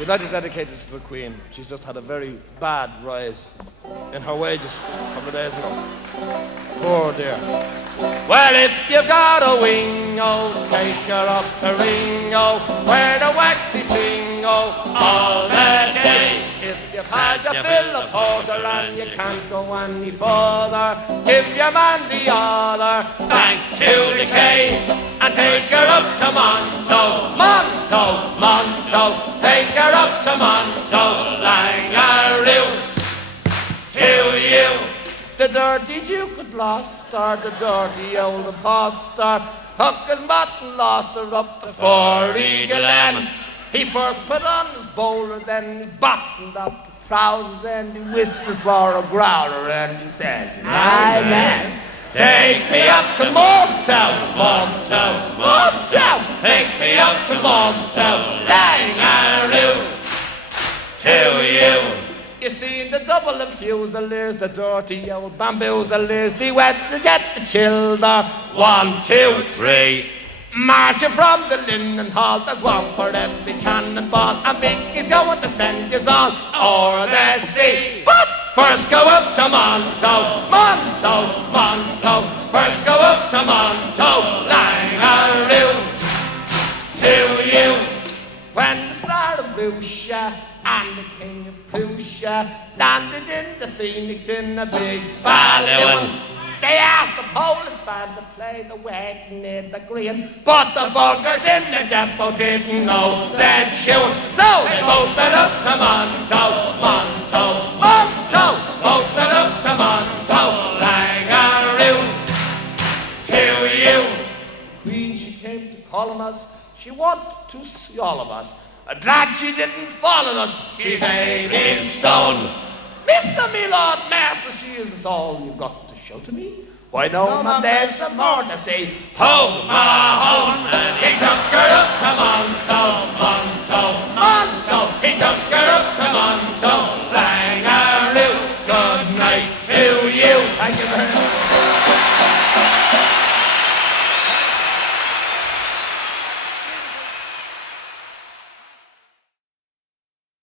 We'd like to dedicate this to the Queen. She's just had a very bad rise in her wages a couple of days ago. Poor dear. Well, if you've got a wing, oh, take her up to Ringo, where the waxy sing, oh, all the day. If you've had your fill of porter and you can't go any further, give your man the order, thank you decay, and take her up to Monto, Monto, Monto, take her up to Monto, Langaroo, to you. The dirty Duke had lost her, the dirty old impostor, took his mutton, lost her up the Four-Eagle End. He first put on his bowler, then he buttoned up his trousers, and he whistled for a growler, and he said, "My man, take me up to Monto, Monto, Monto, take me up to Monto, Langaroo, to you." You see, the double of Fusiliers, the dirty old bamboozlers, they went to get the childer. 1, 2, 3. Marching from the linen hall, there's one for every cannonball, and Vicky's going to send you all o'er the sea. But first go up to Monto, Monto, Monto, first go up to Monto, Langaroo, to you. When the Sarabusha and the King of Prussia landed in the Phoenix in a big balloon, they asked the Polish band to play the wedding in the green, but the buggers in the depot didn't know that tune. So they both went up to Monto, Monto, Monto, both went up to Monto, Langaroo, to you. Queen, she came to Columbus, she wanted to see all of us. Glad she didn't follow us, she's made in stone. Mr. me Lord Master, she is all you've got to show to me. Why no, man, there's some more to say. Ho, Mahone, he took her up to Monto, Monto, Monto, he took her